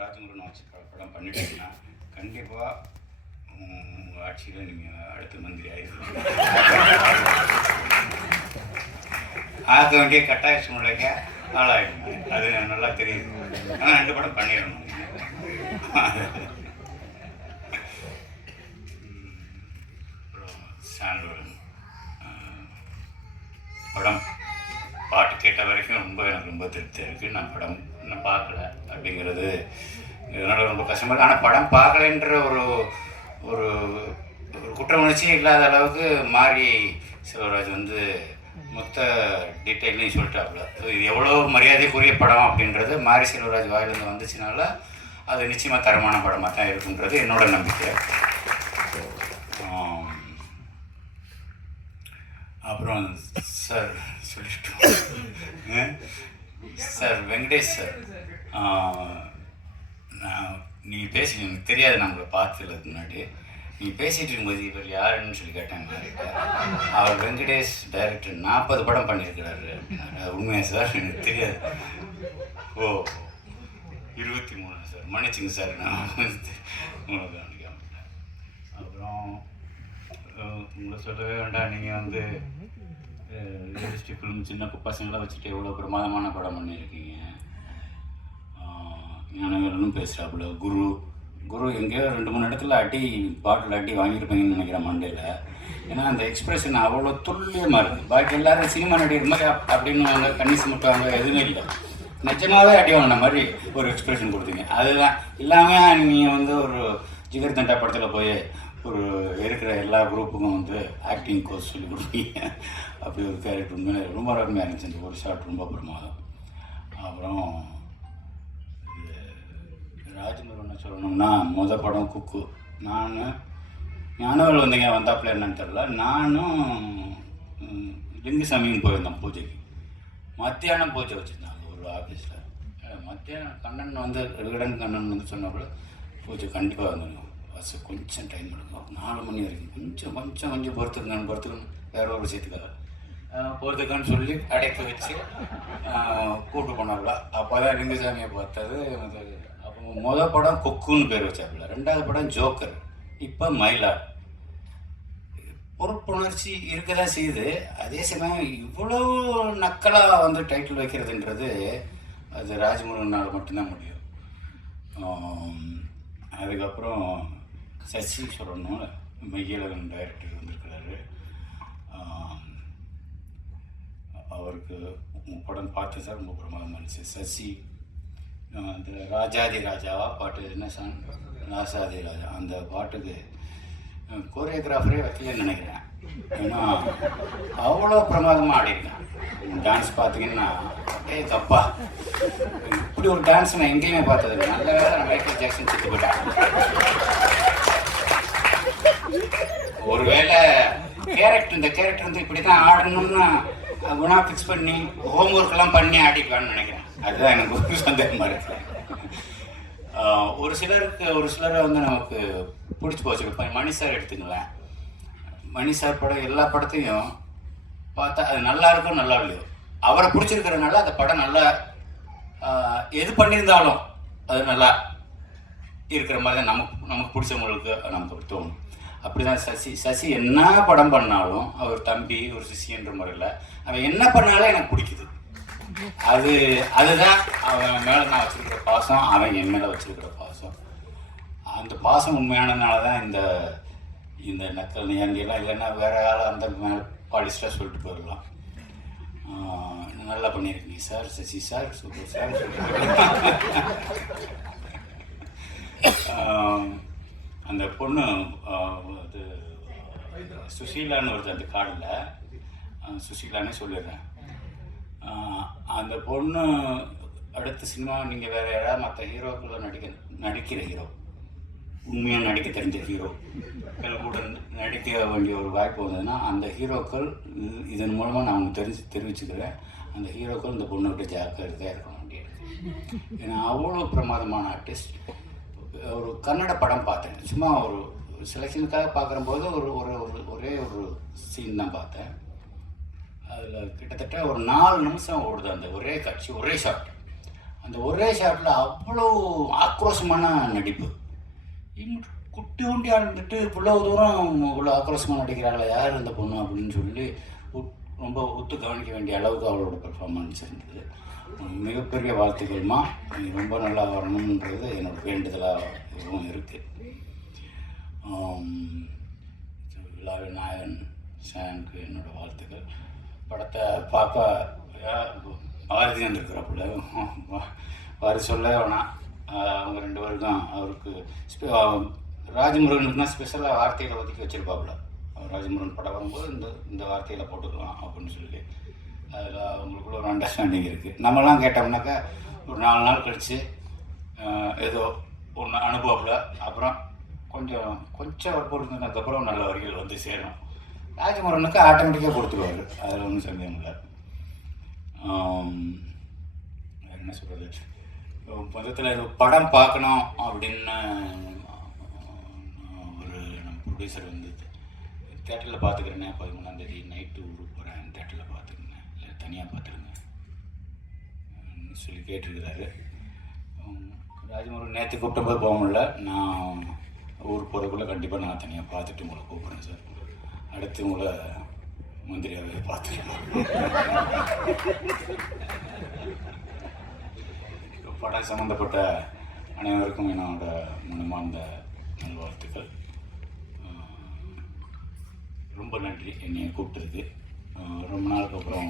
ராஜமுருகன் வச்சு படம் பண்ணிட்டீங்கன்னா கண்டிப்பாக ஆட்சியில் நீங்கள் அடுத்த மந்திரி ஆகிடுவீங்க. ஆக வேண்டிய கட்டாய சூழ்நிலைக்கு ஆளாயிடுங்க. அது நல்லா தெரியுது. ஆனால் 2 படம் பண்ணிடணும். சாண்டல் படம் பாட்டு கேட்ட வரைக்கும் எனக்கு ரொம்ப திருப்தியாக இருக்குது. நான் படம் இன்னும் பார்க்கல அப்படிங்கிறது என்னால் ரொம்ப கஷ்டமாக இருக்குது. ஆனால் படம் பார்க்கலைன்ற ஒரு ஒரு குற்ற உணர்ச்சியே இல்லாத அளவுக்கு மாரி செல்வராஜ் மொத்த டீட்டெயிலையும் சொல்லிட்டாப்புல. இது எவ்வளோ மரியாதைக்குரிய படம் அப்படின்றது மாரி செல்வராஜ் வாயிலிருந்து வந்துச்சுனால அது நிச்சயமாக தரமான படமாக தான் இருக்குன்றது என்னோட நம்பிக்கை. அப்புறம் சார் சொல்லிட்டோம். சார் வெங்கடேஷ் சார், நீங்கள் பேசி எனக்கு தெரியாது, நம்மளை பார்த்ததுக்கு முன்னாடி நீங்கள் பேசிகிட்டு இருக்கும்போது இவர் யாருன்னு சொல்லி கேட்டாங்க. அவர் வெங்கடேஷ் டைரக்டர் 40 படம் பண்ணியிருக்கிறாரு அப்படின்னாரு. உண்மையா சார்? எனக்கு தெரியாது. ஓ 23 சார், மன்னிச்சுங்க சார், நான் உங்களுக்கு கவனிக்காமட்டேன். அப்புறம் உங்களை சொல்லவே வேண்டாம், நீங்கள் ரியலிஸ்டிக் ஃபிலிம் சின்ன பசங்களாம் வச்சுட்டு எவ்வளோ பிரமாதமான படம் பண்ணியிருக்கீங்க. ஞானவேலனும் பேசுகிறாப்புல. குரு எங்கேயோ 2-3 இடத்துல பாட்டில் அடி வாங்கியிருப்பீங்கன்னு நினைக்கிறேன் மண்டையில். ஏன்னா அந்த எக்ஸ்பிரஷன் அவ்வளோ துல்லியமாக இருக்குது. பாக்கி எல்லோரும் சினிமா நடிகர் மாதிரி அப்படின்னுவாங்க, கண்ணி சுமட்டுவாங்க, எதுவுமே இல்லை. நிஜமாகவே அடி வாங்கின மாதிரி ஒரு எக்ஸ்பிரஷன் கொடுத்தீங்க. அதுதான் இல்லாமல் நீங்கள் ஒரு ஜிகர் தண்டா படத்தில் போய் ஒரு இருக்கிற எல்லா குரூப்புக்கும் ஆக்டிங் கோர்ஸ் சொல்லி கொடுப்பீங்க. அப்படி ஒரு கேரக்டர் உண்மையிலே ரொம்ப அருமையாக இருந்துச்சு. அந்த ஒரு ஷாட் ரொம்ப பிரமாதம். அப்புறம் ராஜமுருகன் சொல்லணும்னா மொதல் படம் குக்கு. நான் ஞானவேல் வந்தாப்புல என்னன்னு தெரில. நானும் லிங்குசாமின்னு போயிருந்தோம் பூஜைக்கு. மத்தியானம் பூஜை வச்சுருந்தாங்க ஒரு ஆஃபீஸில். மத்தியானம் கண்ணன் ரிகடன் கண்ணன் சொன்னப்போ பூஜை கண்டிப்பாக வந்துடும், பஸ் கொஞ்சம் டைம் எடுக்கும், 4 மணி வரைக்கும் கொஞ்சம் பொறுத்துக்கணும் வேற ஒரு விஷயத்துக்காக பொறுத்துக்கான்னு சொல்லி அடைக்க வச்சு கூப்பிட்டு போனாப்புல. அப்போ தான் லிங்குசாமியை பார்த்தது. அப்போ மொதல் படம் கொக்குன்னு பேர் வச்சாப்புல. 2வது படம் ஜோக்கர், இப்போ மயிலாட். பொறுப்புணர்ச்சி இருக்க தான் செய்யுது. அதே சமயம் இவ்வளோ நக்கலாக டைட்டில் வைக்கிறதுன்றது அது ராஜமுருகனால் மட்டும்தான் முடியும். அதுக்கப்புறம் சசி சொல்லணும், மெய்யழகன் டைரக்டர் வந்திருக்கிறாரு. அவருக்கு படம் பார்த்து சார் ரொம்ப பிரமாதமாக இருந்துச்சு. சசி அந்த ராஜாதி ராஜாவா பாட்டு என்ன சாங், ராசாதி ராஜா, அந்த பாட்டுக்கு கோரியோகிராஃபரே வைக்கலன்னு நினைக்கிறேன். ஏன்னா அவ்வளோ பிரமாதமாக ஆடிருக்கேன். டான்ஸ் பார்த்தீங்கன்னா தப்பா இப்படி ஒரு டான்ஸ் நான் எங்கேயுமே பார்த்ததில்லை. நல்ல வேலை நான் மைக்கேல் ஜாக்சன் செத்து போயிட்டேன். ஒருவேளை இந்த கேரக்டர் இப்படி தான் ஆடணும்னு குணா ஃபிக்ஸ் பண்ணி ஹோம் ஒர்க்கெல்லாம் பண்ணி ஆடிக்கலான்னு நினைக்கிறேன். அதுதான் எனக்கு ஒரு சந்தேகமாக இருக்கு. ஒரு சிலரை நமக்கு பிடிச்சி போச்சு. இப்போ மணி சார் எடுத்துங்களேன். மணி சார் படம் எல்லா படத்தையும் பார்த்தா அது நல்லா இருக்கும் நல்லா இல்லையோ, அவரை பிடிச்சிருக்கிறதுனால அந்த படம் நல்லா எது பண்ணியிருந்தாலும் அது நல்லா இருக்கிற மாதிரி தான் நமக்கு பிடிச்சவங்களுக்கு நமக்கு தோணும். அப்படி தான் சசி என்ன படம் பண்ணாலும் அவர் தம்பி ஒரு சிஷியன்ற முறையில் அவன் என்ன பண்ணாலும் எனக்கு பிடிக்குது. அதுதான் அவன் மேலே நான் வச்சுருக்கிற பாசம், அவன் என் மேலே வச்சுருக்கிற பாசம். அந்த பாசம் உண்மையானதுனால தான் இந்த நக்கல் நியாண்டியெல்லாம் இல்லைன்னா வேற யாரும் அந்த மேலே பாலிஸ்டாக சொல்லிட்டு போயிடலாம். நல்லா பண்ணியிருக்கீங்க sir, Sasi sir, super sir. அந்த பொண்ணு அது சுஷீலான்னு வருது அந்த கார்டில், சுஷீலானே சொல்லிடுறேன். அந்த பொண்ணு அடுத்த சினிமா நீங்கள் வேறு யாராவது மற்ற ஹீரோக்களை நடிக்கிற ஹீரோ, உண்மையாக நடிக்க தெரிஞ்ச ஹீரோ கூட நடிக்க வேண்டிய ஒரு வாய்ப்பு வந்ததுன்னா அந்த ஹீரோக்கள் இதன் மூலமாக நான் அவங்க தெரிவிச்சுக்கிறேன். அந்த ஹீரோக்கள் இந்த பொண்ணுக்கிட்ட ஜாக்கிரதையாக இருக்க வேண்டியது. ஏன்னா அவ்வளோ பிரமாதமான ஆர்டிஸ்ட். ஒரு கன்னட படம் பார்த்தேன், சும்மா ஒரு செலெக்ஷனுக்காக பார்க்கும்போது ஒரே ஒரு சீன் தான் பார்த்தேன். அதில் கிட்டத்தட்ட ஒரு 4 நிமிஷம் ஓடுது அந்த ஒரே காட்சி, ஒரே ஷாட். அந்த ஒரே ஷாட்டில் அவ்வளோ ஆக்ரோஷமான நடிப்பு. இங்கிட்டு குட்டி குட்டியாக இருந்துட்டு இவ்வளோ தூரம் இவ்வளோ ஆக்ரோஷமாக நடிக்கிறாங்களா யார் இந்த பொண்ணு அப்படின்னு சொல்லி ரொம்ப ஒத்து கவனிக்க வேண்டிய அளவுக்கு அவளோட பெர்ஃபார்மன்ஸ் இருந்தது. மிகப்பெரிய வாழ்த்துக்கள்மா, நீ ரொம்ப நல்லா வரணுன்றது என்னோடய வேண்டுதலாக இதுவும் இருக்குது. விழாவின் நாயகன் ஷானுக்கு என்னோடய வாழ்த்துக்கள். படத்தை பார்க்க பாரதி இருக்கிறப்பல பாரதி சொல்ல வேணாம், அவங்க 2 பேருக்கும் அவருக்கு ராஜமுருகனுக்குனா ஸ்பெஷலாக வார்த்தைகளை ஒதுக்கி வச்சுருப்பாப்புல. ராஜமுருகன் படம் வரும்போது இந்த வார்த்தையில் போட்டுக்கலாம் அப்படின்னு சொல்லி அதில் அவங்களுக்குள்ள ஒரு அண்டர்ஸ்டாண்டிங் இருக்குது. நம்மலாம் கேட்டோம்னாக்கா ஒரு 4 நாள் கழித்து ஏதோ ஒன்று அனுபவத்தில் அப்புறம் கொஞ்சம் ஒரு பொருந்ததுக்கப்புறம் நல்ல வரிகள் வந்து சேரும். ராஜமுருகனுக்கு ஆட்டோமேட்டிக்காக கொடுத்துருவார், அதில் ஒன்றும் சந்தேகம் இல்லை. என்ன சொல்கிறது, மொத்தத்தில் இது படம் பார்க்கணும் அப்படின்னு ஒரு நம்ம ப்ரொடியூசர் வந்து தேட்டரில் பார்த்துக்கிறேன்னே 13ஆம் தேதி நைட்டு ஊருக்கு போகிறேன், தேட்டரில் பார்த்துக்கிறேன் இல்லை தனியாக பார்த்துருங்க சொல்லி கேட்டிருக்கிறாரு. ராஜமுருகன் நேற்று கூப்பிட்டபோது போக முடியல, நான் ஊருக்கு போகிறதுக்குள்ளே கண்டிப்பாக நான் தனியாக பார்த்துட்டு உங்களை கூப்பிட்றேன் சார். அடுத்து உங்களை மந்திரியாகவே பார்த்துருக்கேன். படம் சம்மந்தப்பட்ட அனைவருக்கும் என்னோட மனமார்ந்த நல்வாழ்த்துக்கள். ரொம்ப நன்றி என்னை கூப்பிட்டதுக்கு. ரொம்ப நாளுக்கு அப்புறம்